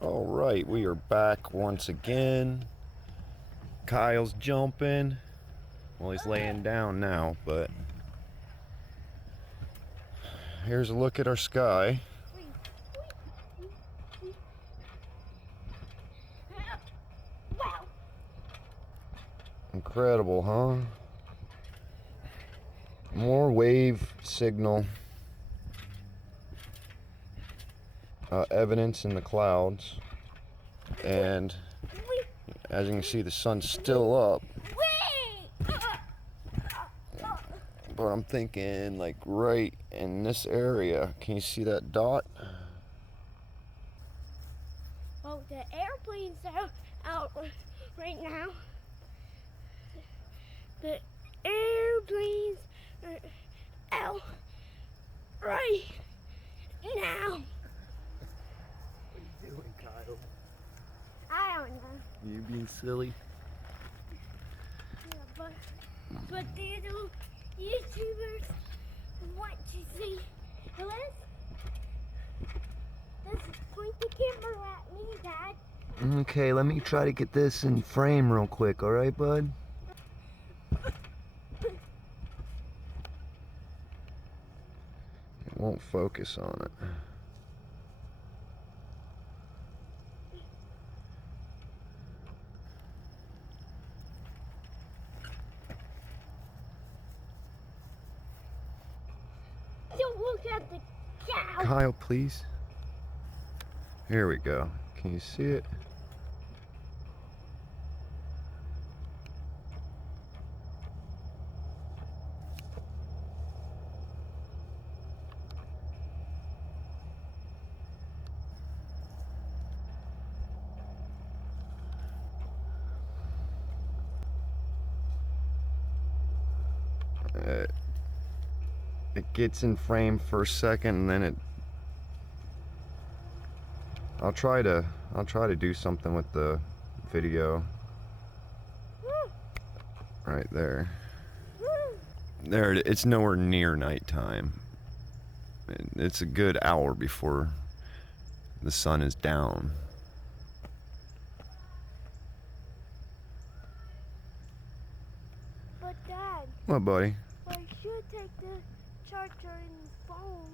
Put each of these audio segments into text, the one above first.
All right, we are back once again. Kyle's jumping. Well, he's laying down now, but here's a look at our sky. Incredible, huh? More wave signal evidence in the clouds, and as you can see, the sun's still up. But I'm thinking, like, right in this area. Can you see that dot? Oh, the airplanes are out right now. The airplanes are out right now. What are you doing, Kyle? I don't know. You being silly? Yeah, but these little YouTubers want to see. Let's point the camera at me, Dad. Okay, let me try to get this in frame real quick, alright, bud? It won't focus on it. Don't look at the cow. Kyle, please. Here we go. Can you see it? It gets in frame for a second, and then I'll try to do something with the video. Right there. There it is. It's nowhere near nighttime. It's a good hour before the sun is down. But Dad, What, buddy? I should take the charger and the phone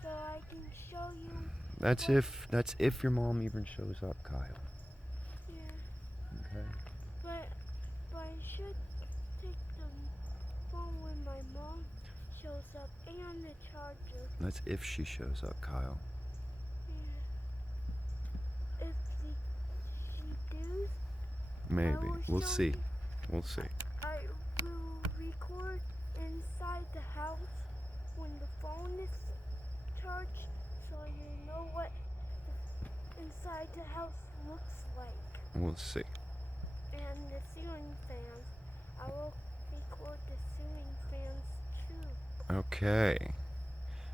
so I can show you. That's if your mom even shows up, Kyle. Yeah. Okay. But I should take the phone when my mom shows up and the charger. That's if she shows up, Kyle. Yeah. If she does, Maybe. We'll show see. you. We'll see. I will record inside the house when the phone is charged, so you know what inside the house looks like. We'll see. And the ceiling fans. I will record the ceiling fans too. Okay.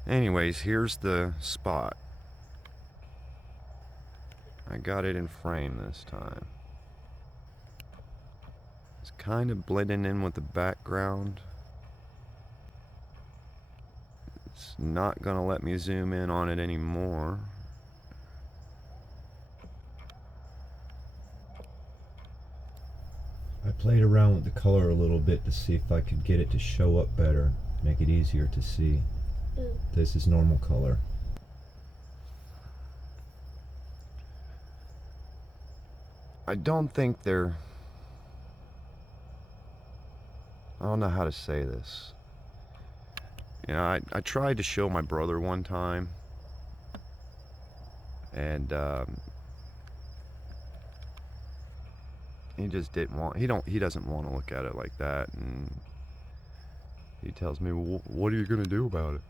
Anyways, here's the spot. I got it in frame this time. It's kind of blending in with the background. It's not gonna let me zoom in on it anymore. I played around with the color a little bit to see if I could get it to show up better, make it easier to see. This is normal color. I don't think they're... I don't know how to say this. You know, I tried to show my brother one time, and he just didn't want... He doesn't want to look at it like that, and he tells me, well, what are you gonna do about it?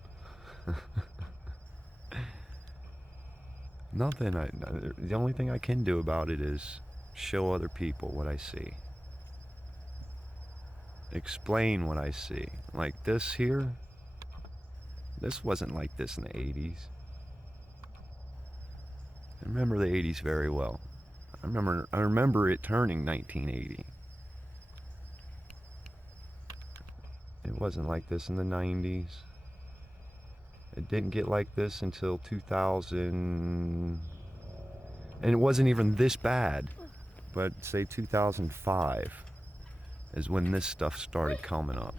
Nothing. The only thing I can do about it is show other people what I see. Explain what I see. Like this here, this wasn't like this in the 80s. I remember the 80s very well. I remember it turning 1980. It wasn't like this in the 90s. It didn't get like this until 2000, And it wasn't even this bad. But say 2005 is when this stuff started coming up.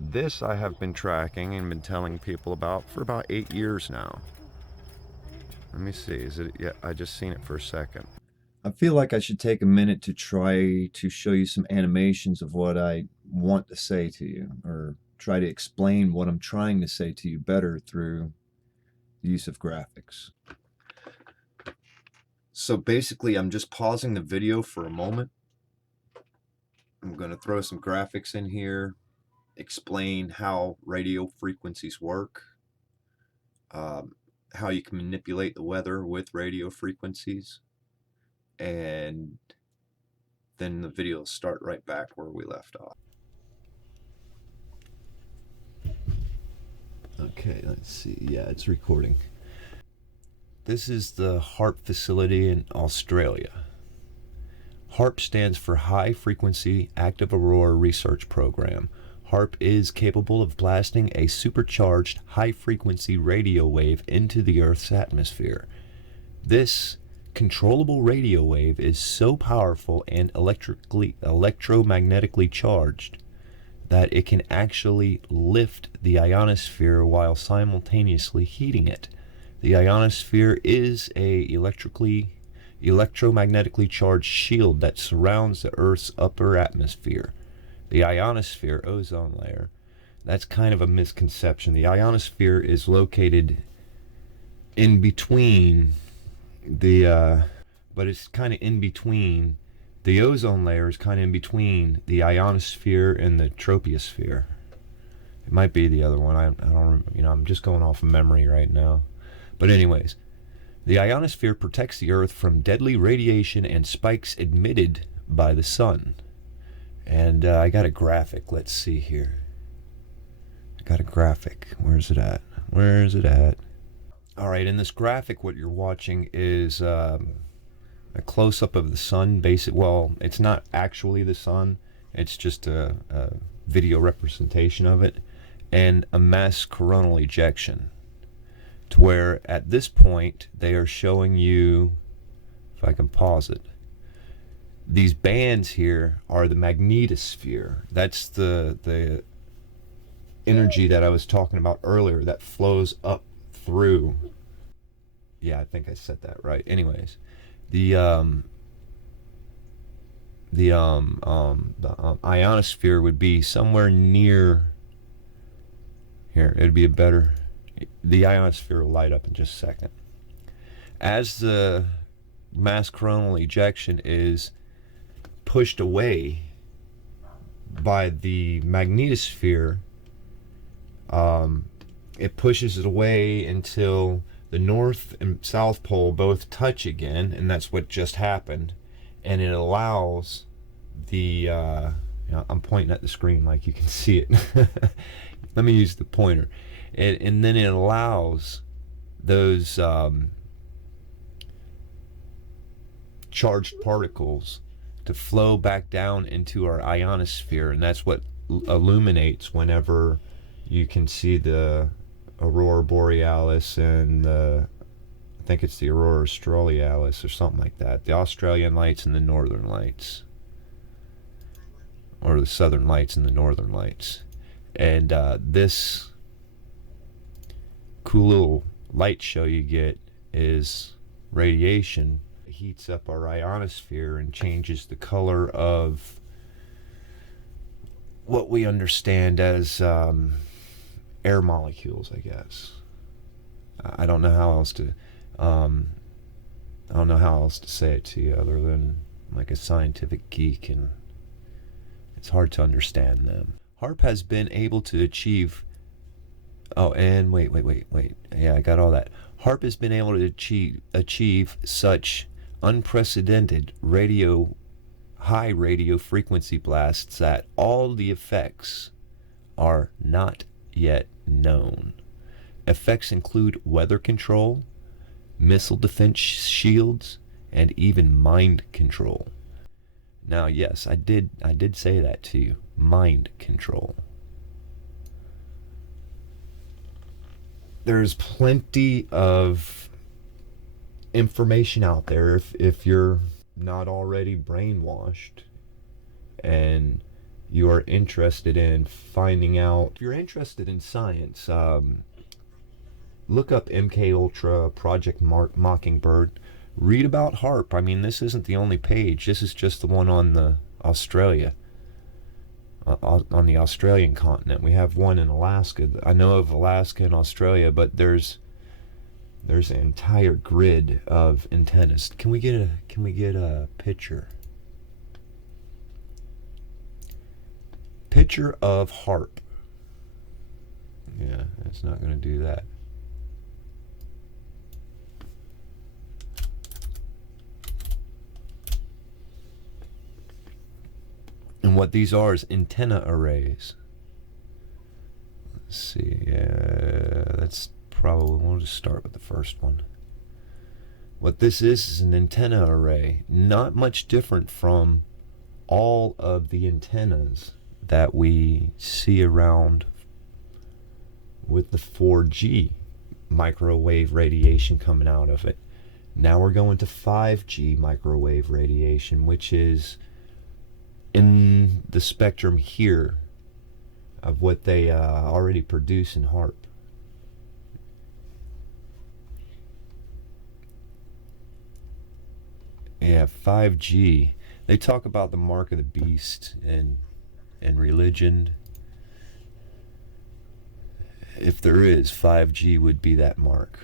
This I have been tracking and been telling people about for about 8 years now. Let me see, is it, yeah, I just seen it for a second. I feel like I should take a minute to try to show you some animations of what I want to say to you, or try to explain what I'm trying to say to you better through the use of graphics. So basically, I'm just pausing the video for a moment. I'm going to throw some graphics in here, explain how radio frequencies work, how you can manipulate the weather with radio frequencies, and then the video will start right back where we left off. Okay, let's see. Yeah, it's recording. This is the HARP facility in Australia. HARP stands for High Frequency Active Aurora Research Program. HARP is capable of blasting a supercharged high-frequency radio wave into the Earth's atmosphere. This controllable radio wave is so powerful and electromagnetically charged that it can actually lift the ionosphere while simultaneously heating it. The ionosphere is a electromagnetically charged shield that surrounds the Earth's upper atmosphere. The ionosphere, ozone layer, that's kind of a misconception. The ionosphere is located in between the, but it's kind of in between. The ozone layer is kind of in between the ionosphere and the troposphere. It might be the other one. I don't, I'm just going off of memory right now. But anyways, the ionosphere protects the Earth from deadly radiation and spikes emitted by the sun. And I got a graphic. Let's see here. I got a graphic. Where's it at? Where's it at? Alright, in this graphic what you're watching is a close-up of the sun. Well, it's not actually the sun. It's just a video representation of it. And a mass coronal ejection. To where at this point they are showing you, if I can pause it, these bands here are the magnetosphere. That's the energy that I was talking about earlier that flows up through. Yeah, I think I said that right. Anyways, the ionosphere would be somewhere near here. It'd be a better. The ionosphere will light up in just a second. As the mass coronal ejection is pushed away by the magnetosphere, it pushes it away until the North and South Pole both touch again, and that's what just happened. And it allows the I'm pointing at the screen like you can see it. Let me use the pointer. And then it allows those charged particles to flow back down into our ionosphere, and that's what illuminates whenever you can see the aurora borealis and I think it's the aurora australis or something like that. The Australian lights and the northern lights, or the southern lights and the northern lights. And this cool little light show you get is radiation. It heats up our ionosphere and changes the color of what we understand as air molecules, I guess. I don't know how else to say it to you other than like a scientific geek, and it's hard to understand them. HARP has been able to achieve wait. Yeah, I got all that. HARP has been able to achieve such unprecedented high radio frequency blasts that all the effects are not yet known. Effects include weather control, missile defense shields, and even mind control. Now, yes, I did say that to you. Mind control. There's plenty of information out there if you're not already brainwashed and you are interested in finding out. If you're interested in science, look up MK Ultra, Project Mockingbird. Read about HAARP. I mean, this isn't the only page. This is just the one on the Australia, on the Australian continent. We have one in Alaska. I know of Alaska and Australia, but there's an entire grid of antennas. Can we get a picture? Picture of HAARP. Yeah, it's not going to do that. And what these are is antenna arrays. Let's see. Yeah, that's probably, we'll just start with the first one. What this is an antenna array. Not much different from all of the antennas that we see around with the 4G microwave radiation coming out of it. Now we're going to 5G microwave radiation, which is in the spectrum here of what they already produce in HAARP. Yeah, 5G. They talk about the mark of the beast and religion. If there is, 5G would be that mark.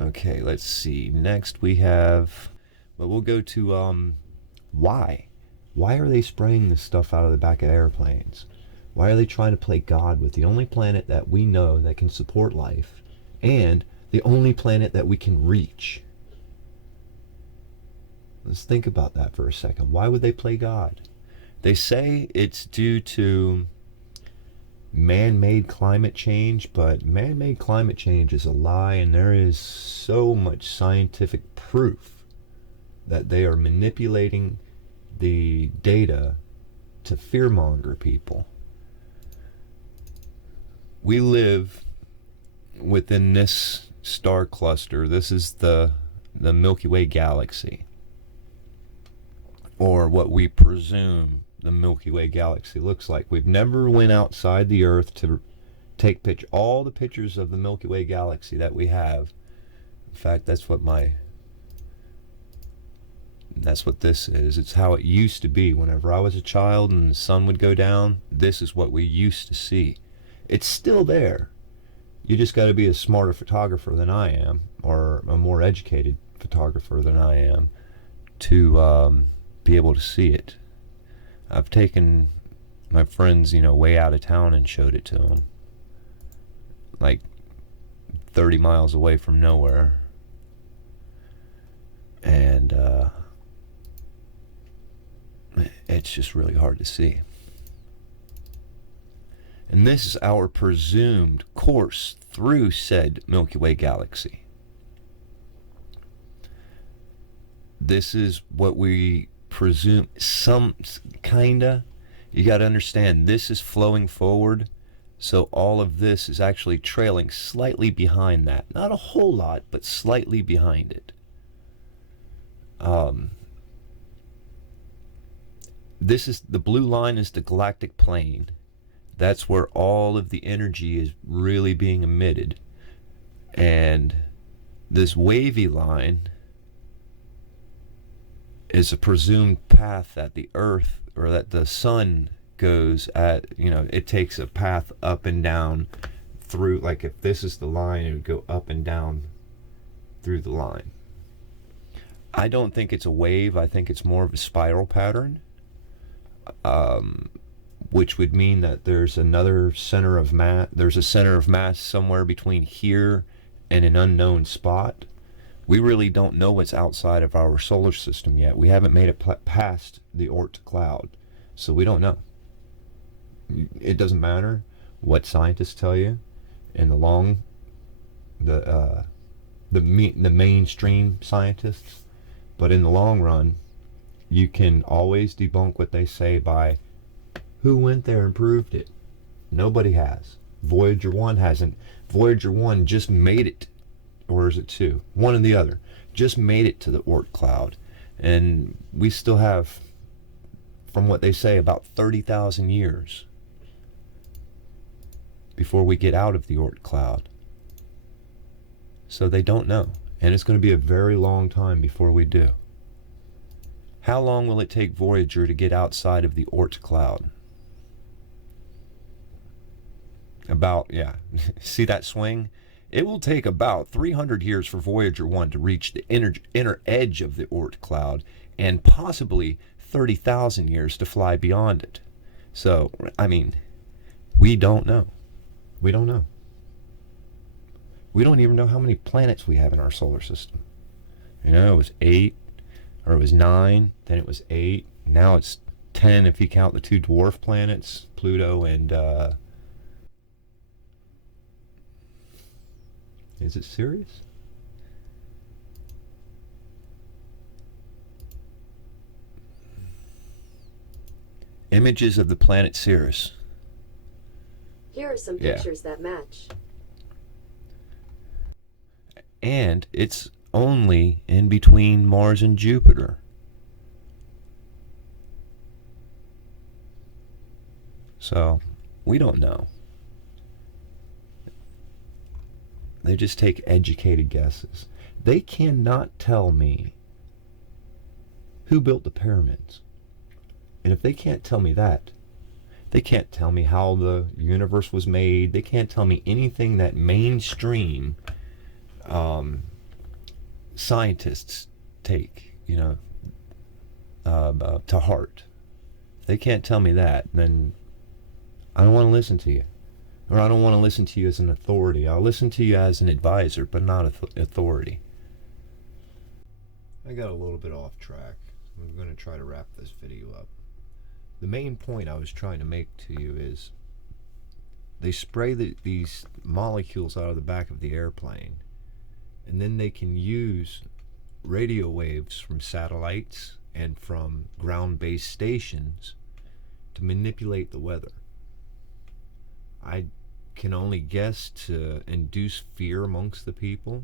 Okay, let's see. Next we have, but we'll go to why? Why are they spraying this stuff out of the back of airplanes? Why are they trying to play God with the only planet that we know that can support life and the only planet that we can reach? Let's think about that for a second. Why would they play God? They say it's due to man-made climate change, but man-made climate change is a lie, and there is so much scientific proof that they are manipulating the data to fearmonger people. We live within this star cluster. This is the Milky Way galaxy, or what we presume the Milky Way galaxy looks like. We've never went outside the Earth to take all the pictures of the Milky Way galaxy that we have. In fact, that's what this is. It's how it used to be. Whenever I was a child and the sun would go down, this is what we used to see. It's still there. You just got to be a smarter photographer than I am, or a more educated photographer than I am, to be able to see it. I've taken my friends, way out of town and showed it to them, like 30 miles away from nowhere, and it's just really hard to see. And this is our presumed course through said Milky Way galaxy. This is what we presume, you got to understand, this is flowing forward, so all of this is actually trailing slightly behind that. Not a whole lot, but slightly behind it. This is, the blue line is the galactic plane. That's where all of the energy is really being emitted. And this wavy line is a presumed path that the Earth, or that the sun goes at. It takes a path up and down through, like if this is the line, it would go up and down through the line. I don't think it's a wave. I think it's more of a spiral pattern, which would mean that there's another center of mass. There's a center of mass somewhere between here and an unknown spot. We really don't know what's outside of our solar system yet. We haven't made it past the Oort cloud, so we don't know. It doesn't matter what scientists tell you in the mainstream scientists, but in the long run, you can always debunk what they say by who went there and proved it. Nobody has. Voyager 1 hasn't. Voyager 1 just made it, or is it 2? One or the other. Just made it to the Oort cloud. And we still have, from what they say, about 30,000 years before we get out of the Oort cloud. So they don't know. And it's going to be a very long time before we do. How long will it take Voyager to get outside of the Oort cloud? About, yeah, see that swing? It will take about 300 years for Voyager 1 to reach the inner edge of the Oort cloud, and possibly 30,000 years to fly beyond it. So, I mean, we don't know. We don't know. We don't even know how many planets we have in our solar system. You know, it was 8, or it was 9, then it was 8, now it's 10 if you count the 2 dwarf planets, Pluto and, is it serious? Images of the planet Sirius. Here are some pictures that match. And it's only in between Mars and Jupiter. So, we don't know. They just take educated guesses. They cannot tell me who built the pyramids. And if they can't tell me that, they can't tell me how the universe was made. They can't tell me anything that mainstream scientists take, to heart. If they can't tell me that, then I don't want to listen to you. Or I don't want to listen to you as an authority. I'll listen to you as an advisor, but not authority. I got a little bit off track. I'm going to try to wrap this video up. The main point I was trying to make to you is they spray these molecules out of the back of the airplane, and then they can use radio waves from satellites and from ground-based stations to manipulate the weather. I can only guess to induce fear amongst the people.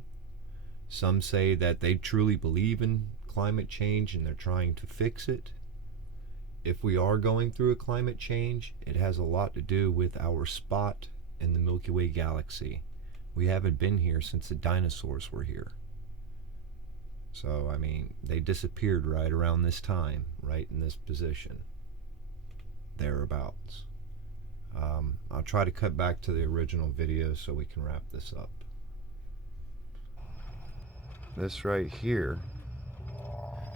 Some say that they truly believe in climate change and they're trying to fix it. If we are going through a climate change, it has a lot to do with our spot in the Milky Way galaxy. We haven't been here since the dinosaurs were here. So, I mean, they disappeared right around this time, right in this position. Thereabouts. I'll try to cut back to the original video so we can wrap this up. This right here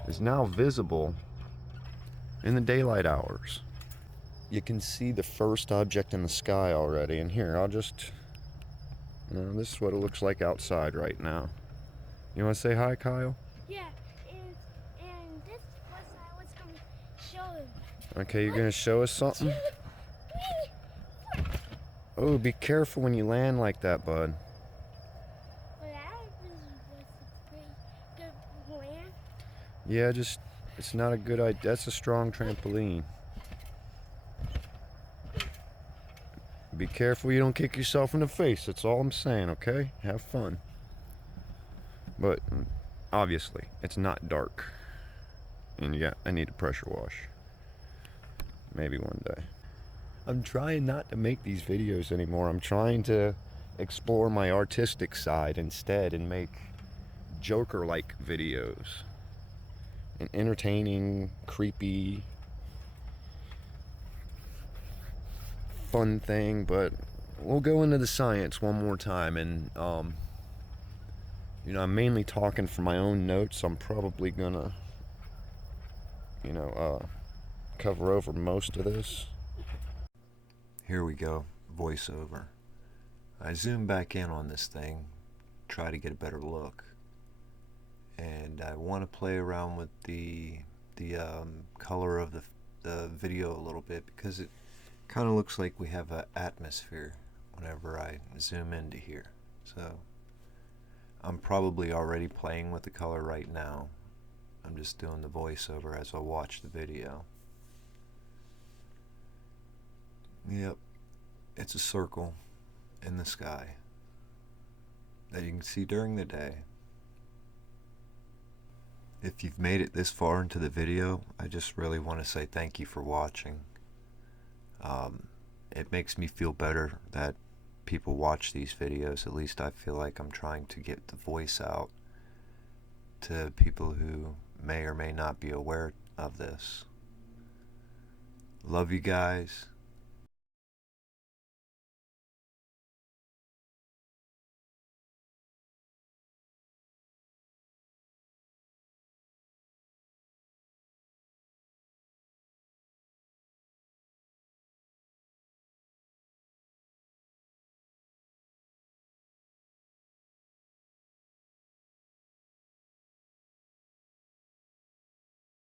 is now visible in the daylight hours. You can see the first object in the sky already. And here, I'll just, this is what it looks like outside right now. You want to say hi, Kyle? Yeah, and this was I was going to show him. Okay, you're going to show us something? Oh, be careful when you land like that, bud. Well, that was a pretty good land. Yeah, it's not a good idea. That's a strong trampoline. Be careful you don't kick yourself in the face. That's all I'm saying, okay? Have fun. But, obviously, it's not dark. And yeah, I need a pressure wash. Maybe one day. I'm trying not to make these videos anymore. I'm trying to explore my artistic side instead and make Joker-like videos. An entertaining, creepy, fun thing, but we'll go into the science one more time. And, I'm mainly talking from my own notes. I'm probably gonna, cover over most of this. Here we go, voiceover. I zoom back in on this thing, try to get a better look. And I want to play around with the color of the video a little bit, because it kind of looks like we have an atmosphere whenever I zoom into here. So I'm probably already playing with the color right now. I'm just doing the voiceover as I watch the video. Yep, it's a circle. in the sky that you can see during the day. If you've made it this far into the video, I just really want to say thank you for watching. It makes me feel better that people watch these videos. At least I feel like I'm trying to get the voice out to people who may or may not be aware of this. Love you guys.